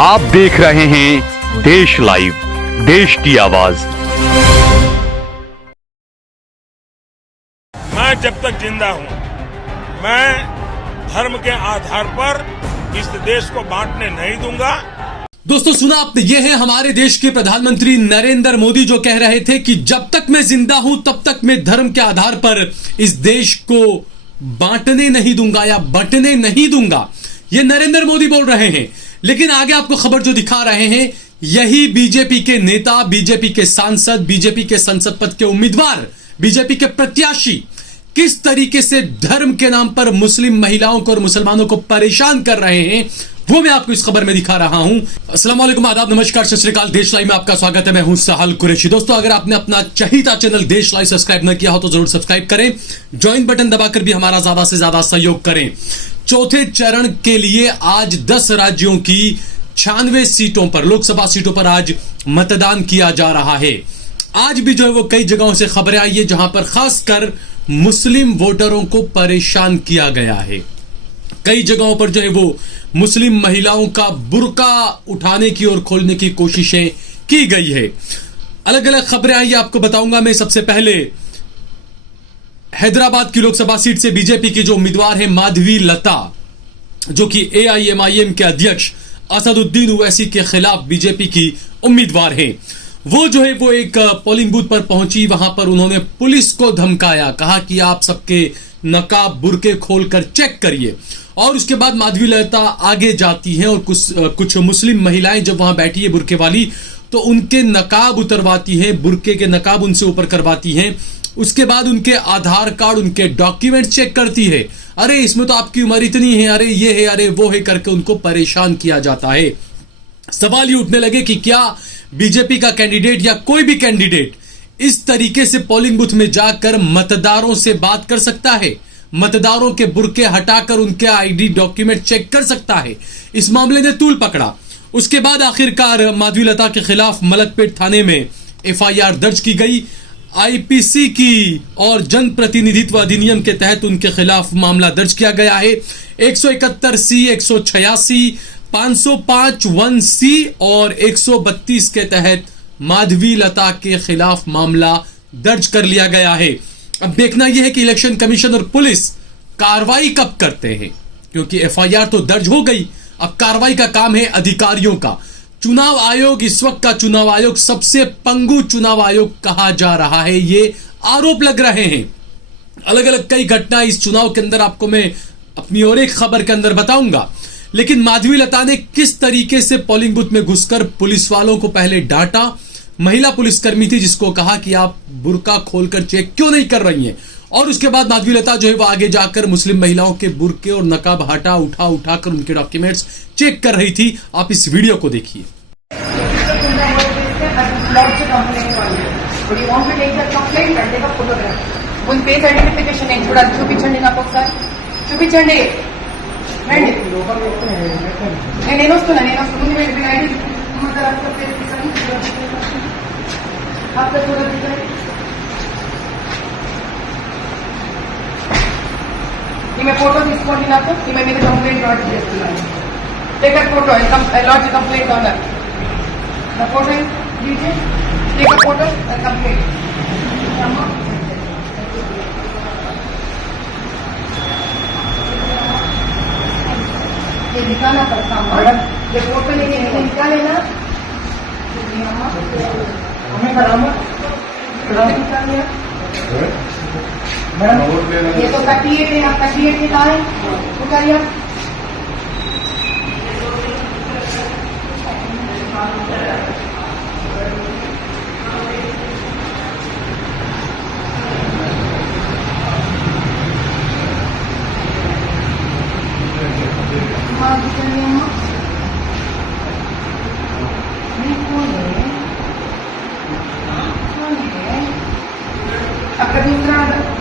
आप देख रहे हैं देश लाइव, देश की आवाज। मैं जब तक जिंदा हूं, मैं धर्म के आधार पर इस देश को बांटने नहीं दूंगा। दोस्तों सुना आपने, ये है हमारे देश के प्रधानमंत्री नरेंद्र मोदी जो कह रहे थे कि जब तक मैं जिंदा हूं तब तक मैं धर्म के आधार पर इस देश को बांटने नहीं दूंगा या बंटने नहीं दूंगा। ये नरेंद्र मोदी बोल रहे हैं, लेकिन आगे आपको खबर जो दिखा रहे हैं, यही बीजेपी के नेता, बीजेपी के सांसद, बीजेपी के संसद पद के उम्मीदवार, बीजेपी के प्रत्याशी किस तरीके से धर्म के नाम पर मुस्लिम महिलाओं को और मुसलमानों को परेशान कर रहे हैं, वो मैं आपको इस खबर में दिखा रहा हूं। अस्सलाम वालेकुम, आदाब, नमस्कार, सत श्री अकाल। देश लाइव में आपका स्वागत है। मैं हूं सहाल कुरैशी। दोस्तों अगर आपने अपना चहीता चैनल देश लाइव सब्सक्राइब न किया हो तो जरूर सब्सक्राइब करें, ज्वाइन बटन दबाकर भी हमारा ज्यादा से ज्यादा सहयोग करें। चौथे चरण के लिए आज 10 राज्यों की 96 सीटों पर, लोकसभा सीटों पर आज मतदान किया जा रहा है। आज भी जो है वो कई जगहों से खबरें आई है जहां पर खासकर मुस्लिम वोटरों को परेशान किया गया है। कई जगहों पर जो है वो मुस्लिम महिलाओं का बुर्का उठाने की और खोलने की कोशिशें की गई है। अलग अलग खबरें आई, आपको बताऊंगा मैं। सबसे पहले हैदराबाद की लोकसभा सीट से बीजेपी की जो उम्मीदवार है माधवी लता, जो कि AIMIM के अध्यक्ष असदुद्दीन ओवैसी के खिलाफ बीजेपी की उम्मीदवार है, वो जो है वो एक पोलिंग बूथ पर पहुंची। वहां पर उन्होंने पुलिस को धमकाया, कहा कि आप सबके नकाब बुर्के खोलकर चेक करिए। और उसके बाद माधवी लता आगे जाती हैं और कुछ मुस्लिम महिलाएं जब वहां बैठी है बुर्के वाली, तो उनके नकाब उतरवाती हैं, बुर्के के नकाब उनसे ऊपर करवाती हैं। उसके बाद उनके आधार कार्ड, उनके डॉक्यूमेंट चेक करती है। अरे इसमें तो आपकी उम्र इतनी है, अरे ये है, अरे वो है, करके उनको परेशान किया जाता है। सवाल ये उठने लगे कि क्या बीजेपी का कैंडिडेट या कोई भी कैंडिडेट इस तरीके से पोलिंग बूथ में जाकर मतदारों से बात कर सकता है, मतदारों के बुर्के हटाकर उनके ID डॉक्यूमेंट चेक कर सकता है? इस मामले ने तूल पकड़ा। उसके बाद आखिरकार माधवी लता के खिलाफ मलकपेट थाने में FIR दर्ज की गई। IPC की और जन प्रतिनिधित्व अधिनियम के तहत उनके खिलाफ मामला दर्ज किया गया है। 171C, 186, 505 1C और 132 के तहत माधवी लता के खिलाफ मामला दर्ज कर लिया गया है। अब देखना यह है कि इलेक्शन कमीशन और पुलिस कार्रवाई कब करते हैं, क्योंकि FIR तो दर्ज हो गई, अब कार्रवाई का काम है अधिकारियों का। चुनाव आयोग, इस वक्त का चुनाव आयोग सबसे पंगु चुनाव आयोग कहा जा रहा है, ये आरोप लग रहे हैं। अलग अलग कई घटना इस चुनाव के अंदर आपको मैं अपनी और एक खबर के अंदर बताऊंगा। लेकिन माधवी लता ने किस तरीके से पोलिंग बूथ में घुसकर पुलिस वालों को पहले डांटा। महिला पुलिसकर्मी थी जिसको कहा कि आप बुर्का खोलकर चेक क्यों नहीं कर रही हैं, और उसके बाद माधवी लता जो है वो आगे जाकर मुस्लिम महिलाओं के बुर्के और नकाब उठाकर उनके डॉक्यूमेंट्स चेक कर रही थी। आप इस वीडियो को देखिए। मैं फोटो తీసుకొని నాకు ఈమె మీద కంప్లైంట్ లాడ్జ్ చేస్తున్నాను. Take a photo I lodge complaint on that. నా ఫోటో लीजिए, take a photo and complaint. ये दिखाना पड़ता मैडम, ये फोटो लेके निकाले ना हमें बराबर निकाल लिया मैडम। ये तो 38 है, आप 38 के कहा है उतारिए आप। आपका दूसरा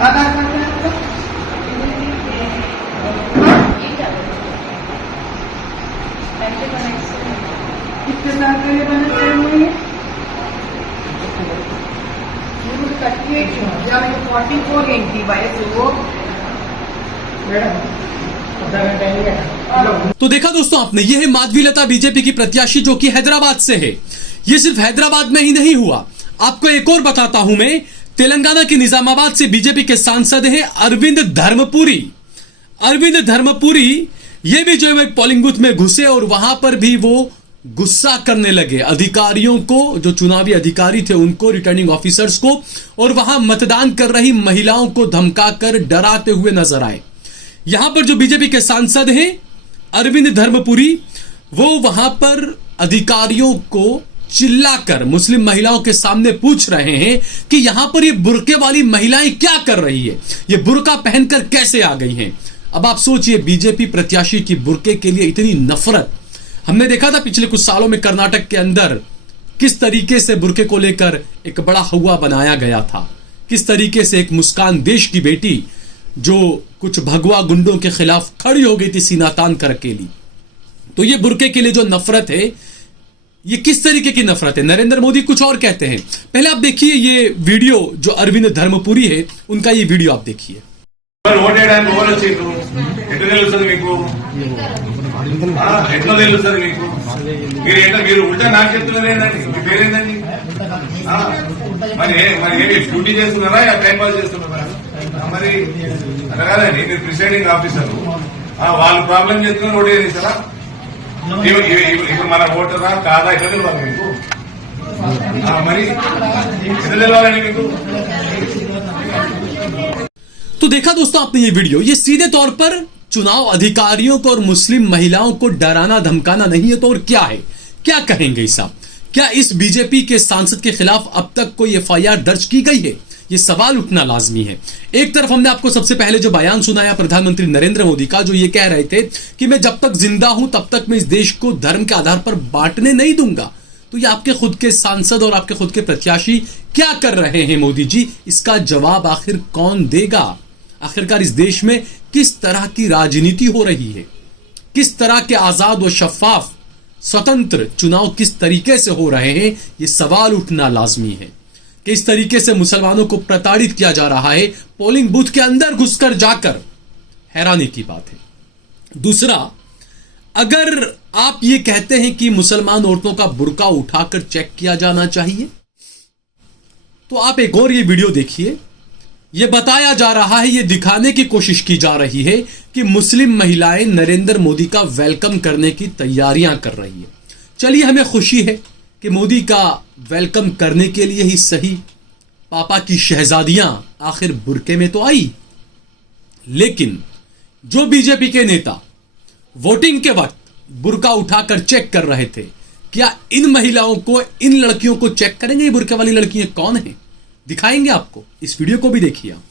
आधार कार्ड है आपका? कितने साल पहले बना हुए हैं? 38 44 वयस्సు मैडम तो देखा दोस्तों आपने, यह है माधवीलता बीजेपी की प्रत्याशी जो कि हैदराबाद से है। ये सिर्फ हैदराबाद में ही नहीं हुआ, आपको एक और बताता हूं मैं, तेलंगाना के निजामाबाद से बीजेपी के सांसद हैं अरविंद धर्मपुरी। अरविंद धर्मपुरी ये भी जो है एक पोलिंग बूथ में घुसे और वहां पर भी वो गुस्सा करने लगे अधिकारियों को, जो चुनावी अधिकारी थे उनको, रिटर्निंग ऑफिसर्स को, और वहां मतदान कर रही महिलाओं को धमकाकर डराते हुए नजर आए। यहां पर जो बीजेपी के सांसद हैं अरविंद धर्मपुरी, वो वहां पर अधिकारियों को चिल्लाकर मुस्लिम महिलाओं के सामने पूछ रहे हैं कि यहां पर ये बुर्के वाली महिलाएं क्या कर रही है, ये बुर्का पहनकर कैसे आ गई हैं। अब आप सोचिए, बीजेपी प्रत्याशी की बुर्के के लिए इतनी नफरत। हमने देखा था पिछले कुछ सालों में कर्नाटक के अंदर किस तरीके से बुर्के को लेकर एक बड़ा हुआ बनाया गया था, किस तरीके से एक मुस्कान देश की बेटी जो कुछ भगवा गुंडों के खिलाफ खड़ी हो गई थी सीना तान कर अकेली। तो ये बुर्के के लिए जो नफरत है, ये किस तरीके की नफरत है। नरेंद्र मोदी कुछ और कहते हैं। पहले आप देखिए ये वीडियो, जो अरविंद धर्मपुरी है उनका ये वीडियो आप देखिए। ఎట్లా తెలుస్తుంది మీకు? మీరు ఉల్టా నాకు చెప్తున్నారు ఏంటండి? మీ పేరేందండి? మరి ఏమి డ్యూటీ చేస్తున్నారా టైం పాస్ చేస్తున్నారా? మరి అలా కాదండి, మీరు ప్రిసైడింగ్ ఆఫీసర్, వాళ్ళు ప్రాబ్లం చేస్తున్నారు ఓటే చేస్తారా? ఇప్పుడు మన ఓటరా కాదా ఎట్లా తెలియాలి మీకు? మరి ఎట్లా తెలియాలండి మీకు? तो देखा दोस्तों आपने ये वीडियो, ये सीधे तौर पर चुनाव अधिकारियों को और मुस्लिम महिलाओं को डराना धमकाना नहीं है तो और क्या है? क्या कहेंगे साहब? क्या इस बीजेपी के सांसद के खिलाफ अब तक कोई एफआईआर दर्ज की गई है? ये सवाल उठना लाजमी है। एक तरफ हमने आपको सबसे पहले जो बयान सुनाया प्रधानमंत्री नरेंद्र मोदी का, जो ये कह रहे थे कि मैं जब तक जिंदा हूं तब तक मैं इस देश को धर्म के आधार पर बांटने नहीं दूंगा। तो ये आपके खुद के सांसद और आपके खुद के प्रत्याशी क्या कर रहे हैं मोदी जी? इसका जवाब आखिर कौन देगा? आखिरकार इस देश में किस तरह की राजनीति हो रही है? किस तरह के आजाद व शफाफ स्वतंत्र चुनाव किस तरीके से हो रहे हैं? ये सवाल उठना लाजमी है कि इस तरीके से मुसलमानों को प्रताड़ित किया जा रहा है पोलिंग बूथ के अंदर घुसकर जाकर, हैरानी की बात है। दूसरा, अगर आप ये कहते हैं कि मुसलमान औरतों का बुर्का उठाकर चेक किया जाना चाहिए, तो आप एक और ये वीडियो देखिए। ये बताया जा रहा है, ये दिखाने की कोशिश की जा रही है कि मुस्लिम महिलाएं नरेंद्र मोदी का वेलकम करने की तैयारियां कर रही है। चलिए, हमें खुशी है कि मोदी का वेलकम करने के लिए ही सही पापा की शहजादियां आखिर बुर्के में तो आई, लेकिन जो बीजेपी के नेता वोटिंग के वक्त बुर्का उठाकर चेक कर रहे थे, क्या इन महिलाओं को, इन लड़कियों को चेक करेंगे? ये बुर्के वाली लड़कियां कौन हैं? दिखाएंगे आपको, इस वीडियो को भी देखिए आप।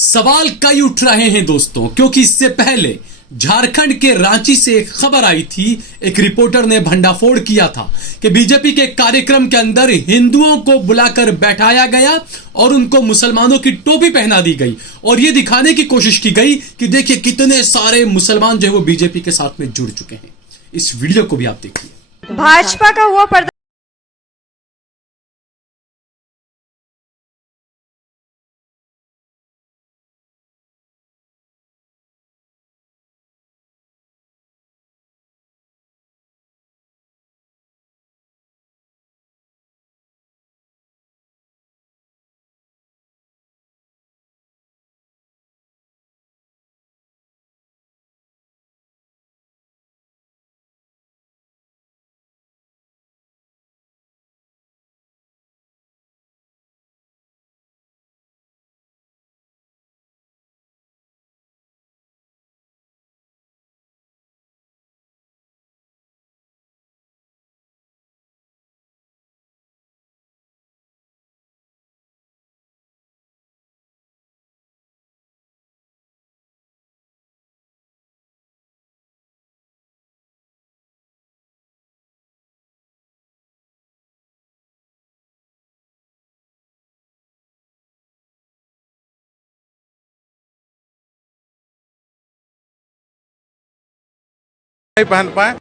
सवाल कई उठ रहे हैं दोस्तों, क्योंकि इससे पहले झारखंड के रांची से एक खबर आई थी, एक रिपोर्टर ने भंडाफोड़ किया था कि बीजेपी के कार्यक्रम के अंदर हिंदुओं को बुलाकर बैठाया गया और उनको मुसलमानों की टोपी पहना दी गई और यह दिखाने की कोशिश की गई कि देखिए कितने सारे मुसलमान जो है वो बीजेपी के साथ में जुड़ चुके हैं। इस वीडियो को भी आप देखिए। भाजपा का हुआ नहीं पहन पाए।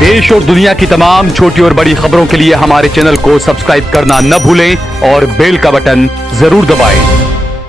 देश और दुनिया की तमाम छोटी और बड़ी खबरों के लिए हमारे चैनल को सब्सक्राइब करना न भूलें और बेल का बटन जरूर दबाएं।